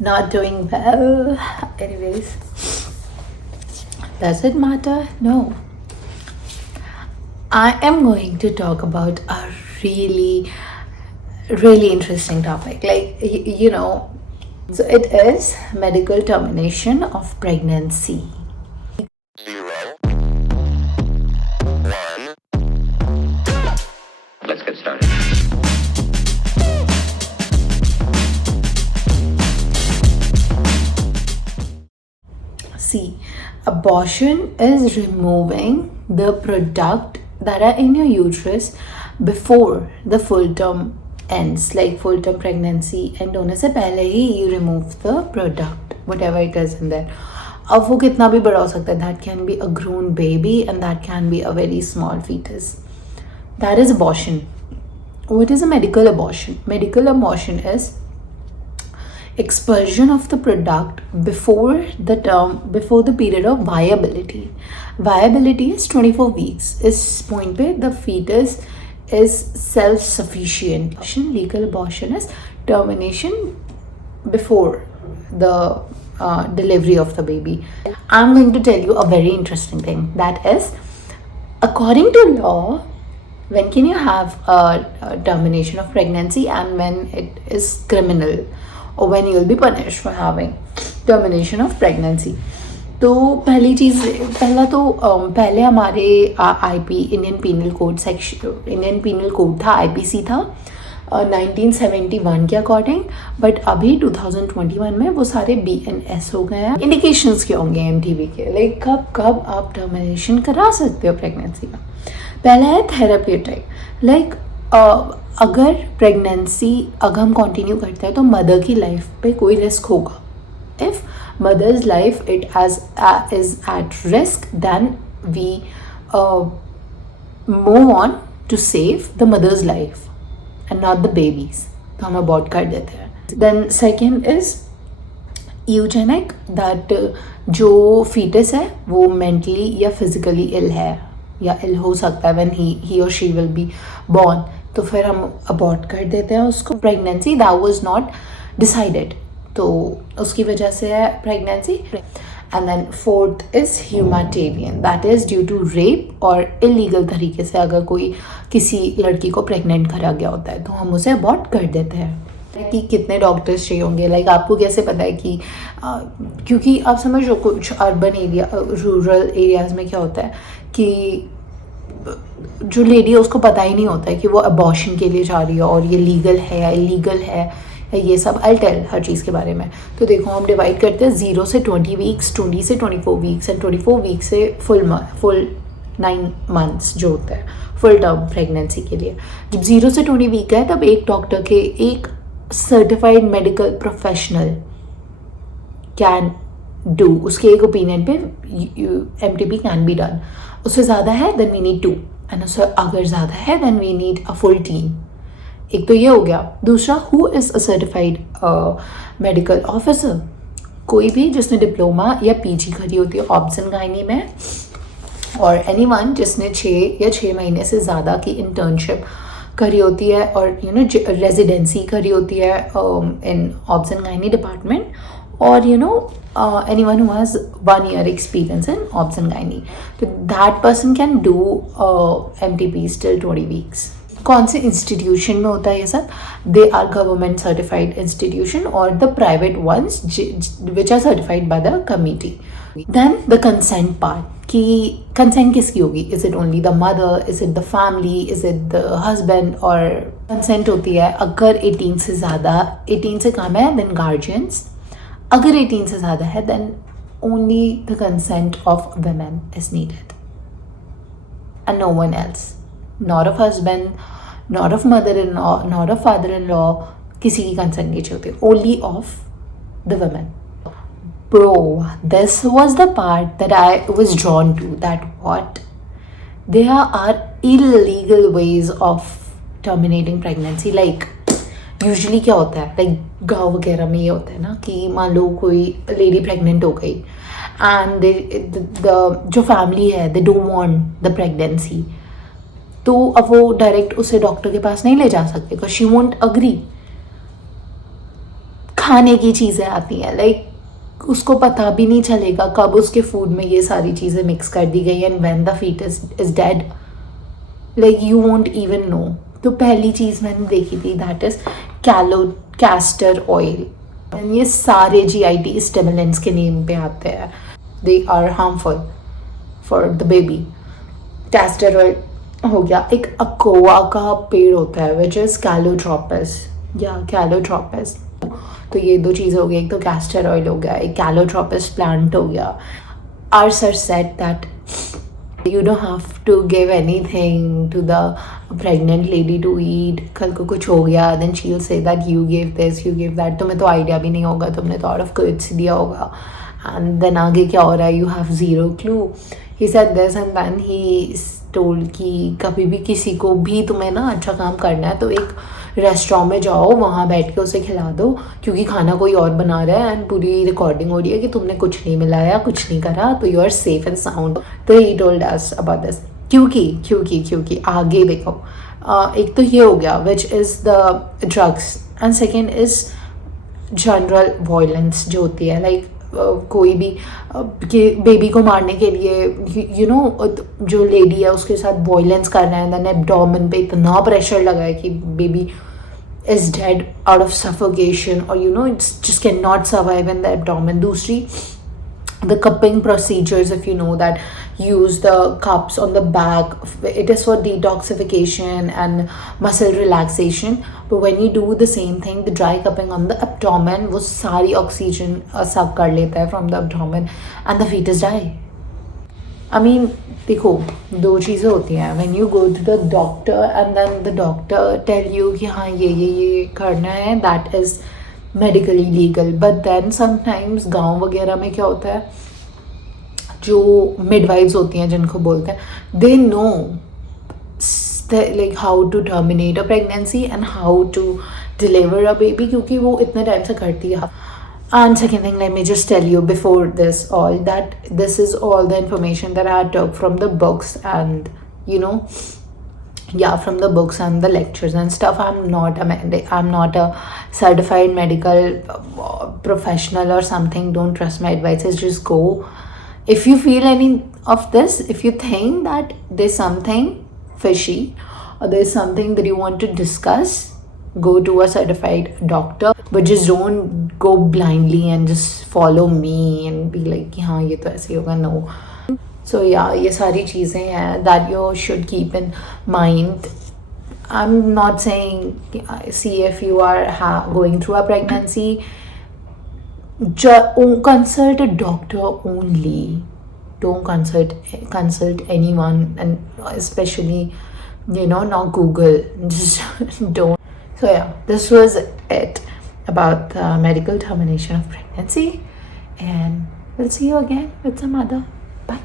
not doing well. Anyways, does it matter? No. I am going to talk about a really interesting topic. So it is medical termination of pregnancy. 0, 1. Let's get started. See, abortion is removing the product that are in your uterus before the full term ends, like full term pregnancy end होने से पहले ही you remove the product, whatever it is in there. अब वो कितना भी बड़ा हो सकता है, that can be a grown baby and that can be a very small fetus. That is abortion. What is a medical abortion? Medical abortion is expulsion of the product before the period of viability is 24 weeks. इस point पे the fetus is self-sufficient. Legal abortion is termination before the delivery of the baby. I'm going to tell you a very interesting thing, that is, according to law, when can you have a termination of pregnancy and when it is criminal, or when you will be punished for having termination of pregnancy. तो पहले हमारे IP Indian penal code था, IPC था 1971 के according, but अभी 2021 में वो सारे बीएनएस हो गए हैं. इंडिकेशंस क्या होंगे एमटीबी के, लाइक कब आप टर्मिनेशन करा सकते हो प्रेगनेंसी का. पहला है थेराप्यूटिक, लाइक अगर प्रेगनेंसी अगर हम कंटिन्यू करते हैं तो मदर की लाइफ पे कोई रिस्क होगा. If mother's life is at risk, then we move on to save the mother's life and not the babies. तो हम abort कर देते हैं. Then second is eugenic, that जो fetus है वो mentally या physically ill है या ill हो सकता है when he or she will be born, तो फिर हम abort कर देते हैं उसको. Pregnancy that was not decided, तो उसकी वजह से है pregnancy. And then fourth is humanitarian, that is due to rape और इलीगल तरीके से अगर कोई किसी लड़की को प्रेग्नेंट करा गया होता है तो हम उसे अबॉर्ट कर देते हैं. कि कितने डॉक्टर्स चाहिए होंगे, लाइक आपको कैसे पता है कि क्योंकि आप समझ लो कुछ अर्बन एरिया रूरल एरियाज़ में क्या होता है कि जो लेडी है उसको पता ही नहीं होता है कि वो अबॉर्शन के लिए जा रही है और ये लीगल है या इलीगल है, ये सब आई टेल हर चीज़ के बारे में. तो देखो हम डिवाइड करते हैं 0 से 20 वीक्स, 20 से 24 वीक्स एंड 24 वीक्स से फुल 9 मंथ्स जो होता है फुल टर्म प्रेगनेंसी के लिए. जब 0 से 20 वीक है तब एक डॉक्टर के एक certified medical professional can do, उसके एक ओपिनियन पे एमटीपी कैन बी डन. उससे ज़्यादा है देन वी नीड 2 एंड उससे अगर ज़्यादा है then we need a full team. एक तो ये हो गया. दूसरा, who is a certified medical officer, कोई भी जिसने डिप्लोमा या पीजी करी होती है ऑब्स एंड गायनी में, और एनीवन जिसने 6 महीने से ज़्यादा की इंटर्नशिप करी होती है और रेजिडेंसी करी होती है इन ऑब्स एंड गायनी डिपार्टमेंट, और anyone who has 1 year experience in obs and gynae. So that person can do MTPs till 20 weeks. कौन से इंस्टीट्यूशन में होता है ये सब? They are government certified institution और the private ones which are certified by the committee. Then the consent part, कि consent किसकी होगी? Is it only the mother, is it the family, is it the husband? और consent होती है अगर 18 से ज़्यादा, 18 से कम है देन गार्जियंस, अगर 18 से ज़्यादा है then only the consent of women is needed and no one else. Not of husband, not of mother-in-law, not of father-in-law, किसी की कंसेंट नहीं चाहिए, only of the women. Bro, this was the part that I was drawn to, that what? There are illegal ways of terminating pregnancy. Like, usually क्या होता है, like गाँव वगैरह में ये होता है ना कि मान लो कोई लेडी प्रेग्नेंट हो गई एंड जो फैमिली है they don't want the pregnancy, तो अब वो डायरेक्ट उसे डॉक्टर के पास नहीं ले जा सकते बिकॉज शी वोंट अग्री. खाने की चीज़ें आती हैं, लाइक उसको पता भी नहीं चलेगा कब उसके फूड में ये सारी चीज़ें मिक्स कर दी गई, and when the fetus is dead, like you won't even know. तो पहली चीज़ मैंने देखी थी that is castor oil. And ये सारे GIT स्टिमुलेंट्स के नेम पे आते हैं. They are harmful for the baby. Castor oil हो गया. एक अकोआ का पेड़ होता है विच इज़ कैलोट्रोपस या कैलोट्रोपस. तो ये दो चीज़ें हो गई, एक तो कैस्टर ऑयल हो गया, एक कैलोट्रोपस प्लांट हो गया. Our sir said that you don't have to give anything to the pregnant lady to eat. कल को कुछ हो गया then she'll say that you gave this, you gave that. तुम्हें तो आइडिया भी नहीं होगा, तुमने तो out of courtesy दिया होगा. And then आगे क्या हो रहा है, you have zero clue. He said this and then he told कि कभी भी किसी को भी तुम्हें ना अच्छा काम करना है तो एक रेस्टोरेंट में जाओ, वहाँ बैठ के उसे खिला दो, क्योंकि खाना कोई और बना रहा है एंड पूरी रिकॉर्डिंग हो रही है कि तुमने कुछ नहीं मिलाया, कुछ नहीं करा, तो you are safe and sound. तो he told us about this. क्योंकि आगे देखो, एक तो ये हो गया which is the drugs, and second is general violence जो होती है, लाइक कोई भी कि बेबी को मारने के लिए यू नो जो लेडी है उसके साथ वायलेंस कर रहे हैं, देन एब्डोमेन पे इतना प्रेशर लगा है कि baby is dead out of suffocation, और you know it's just can not survive in the abdomen. दूसरी the cupping procedures, if you know that, use the cups on the back. It is for detoxification and muscle relaxation, but when you do the same thing, the dry cupping on the abdomen, वो सारी oxygen suck कर लेता है from the abdomen and the fetus die. I mean, देखो दो चीज़ें होती हैं. when you go to the doctor and then the doctor tell you कि हाँ ये करना है, that is medically legal. But then sometimes गांव वगैरह में क्या होता है, जो मिडवाइव्स होती हैं जिनको बोलते हैं, they know like how to terminate a pregnancy and how to deliver a baby, क्योंकि वो इतने टाइम से करती है. And second thing, let me just tell you before this all that this is all the information that I took from the books and you know from the books and the lectures and stuff. I'm not a certified medical professional or something. Don't trust my advices. Just go. If you feel any of this, if you think that there's something fishy or there's something that you want to discuss, go to a certified doctor. But just don't go blindly and just follow me and be like कि हाँ ये तो ऐसे होगा. No. So yeah, ये सारी चीज़ें हैं that you should keep in mind. I'm not saying see if you are going through a pregnancy, consult a doctor only. Don't consult anyone, and especially not Google. Just don't. So yeah, this was it about the medical termination of pregnancy, and we'll see you again with some other. Bye.